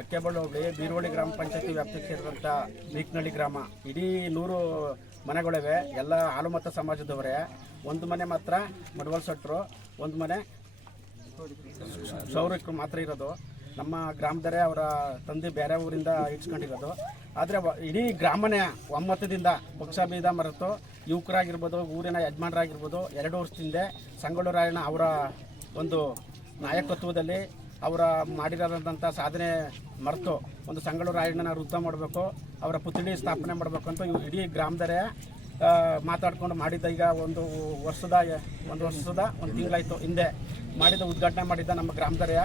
ಅಕ್ಕೆಬಳ್ಳಿ ಹೋಬಳಿ ಬೀರವಳ್ಳಿ ಗ್ರಾಮ ಪಂಚಾಯತಿ ವ್ಯಾಪ್ತಿಗೆ ಸೇರಿದಂಥ ಬೀಕ್ನಳ್ಳಿ ಗ್ರಾಮ ಇಡೀ 100 ಮನೆಗಳಿವೆ. ಎಲ್ಲ ಹಾಲುಮತ ಸಮಾಜದವರೇ. ಒಂದು ಮನೆ ಮಾತ್ರ ಮಡವಲ್ ಸಟ್ರು, ಒಂದು ಮನೆ ಸೌರಿಕರು ಮಾತ್ರ ಇರೋದು. ನಮ್ಮ ಗ್ರಾಮದರೇ ಅವರ ತಂದೆ ಬೇರೆ ಊರಿಂದ ಇಟ್ಸ್ಕೊಂಡಿರೋದು. ಆದರೆ ಇಡೀ ಗ್ರಾಮನೇ ಒಮ್ಮತದಿಂದ ಪಕ್ಷ ಭೇದ ಮರೆತು ಯುವಕರಾಗಿರ್ಬೋದು, ಊರಿನ ಯಜಮಾನರಾಗಿರ್ಬೋದು, 2 ವರ್ಷದಿಂದ ಸಂಗೊಳ್ಳಿ ರಾಯಣ್ಣ ಅವರ ಒಂದು ನಾಯಕತ್ವದಲ್ಲಿ ಅವರ ಮಾಡಿರೋದಂಥ ಸಾಧನೆ ಮರೆತು ಒಂದು ಸಂಗೊಳ್ಳಿ ರಾಯಣ್ಣನ ವೃದ್ಧ ಮಾಡಬೇಕು, ಅವರ ಪುತ್ಥಳಿ ಸ್ಥಾಪನೆ ಮಾಡಬೇಕು ಅಂತ ಇಡೀ ಗ್ರಾಮದರೇ ಮಾತಾಡ್ಕೊಂಡು ಮಾಡಿದ್ದ. ಈಗ ಒಂದು ವರ್ಷದ ಒಂದು ತಿಂಗಳಾಯಿತು ಹಿಂದೆ ಮಾಡಿದ ಉದ್ಘಾಟನೆ ಮಾಡಿದ್ದ ನಮ್ಮ ಗ್ರಾಮದರೇ.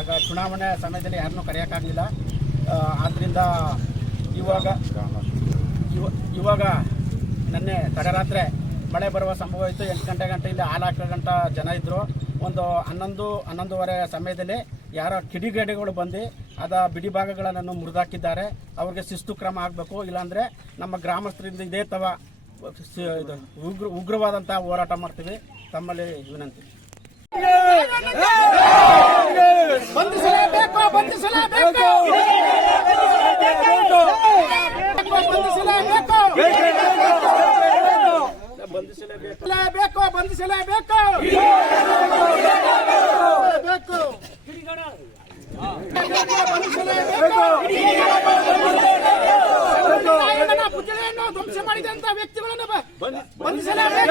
ಆಗ ಚುನಾವಣೆ ಸಮಯದಲ್ಲಿ ಯಾರನ್ನೂ ಕರೆಯೋಕ್ಕಾಗಲಿಲ್ಲ. ಆದ್ದರಿಂದ ಇವಾಗ ನೆನ್ನೆ ತಡರಾತ್ರಿ ಮಳೆ ಬರುವ ಸಂಭವ ಇತ್ತು. 8 ಗಂಟೆಯಿಂದ ಹಾಲು ಹಾಕೋ ಜನ ಇದ್ದರು. ಒಂದು 11:30 ಸಮಯದಲ್ಲಿ ಯಾರೋ ಕಿಡಿಗೇಡಿಗಳು ಬಂದು ಬಿಡಿ ಭಾಗಗಳನ್ನು ಮುರಿದಾಕಿದ್ದಾರೆ. ಅವ್ರಿಗೆ ಶಿಸ್ತು ಕ್ರಮ ಆಗಬೇಕು, ಇಲ್ಲಾಂದರೆ ನಮ್ಮ ಗ್ರಾಮಸ್ಥರಿಂದ ಇದೇ ತವ ಉಗ್ರವಾದಂಥ ಹೋರಾಟ ಮಾಡ್ತೀವಿ. ತಮ್ಮಲ್ಲಿ ವಿನಂತಿ. ಬಂಧಿಸಲೇಬೇಕು. ಪುತ್ಥಳಿಯನ್ನು ಧ್ವಂಸ ಮಾಡಿದಂತ ವ್ಯಕ್ತಿಗಳನ್ನು ಬಂಧಿಸಲೇಬೇಕು.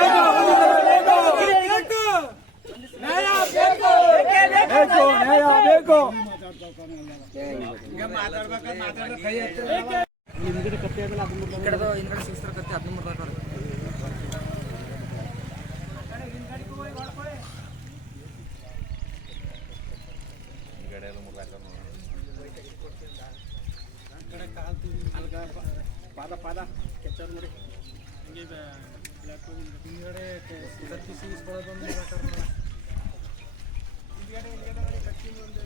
ಪಾದ ಕೆಚ್ಚರು ನೋಡಿ ಹಿಂಗೆ ಹಿಂಗಡೆ ತಪ್ಪಿಸಿ ಹಿಂಗಡೆ ಕಟ್ಟಿ ಒಂದು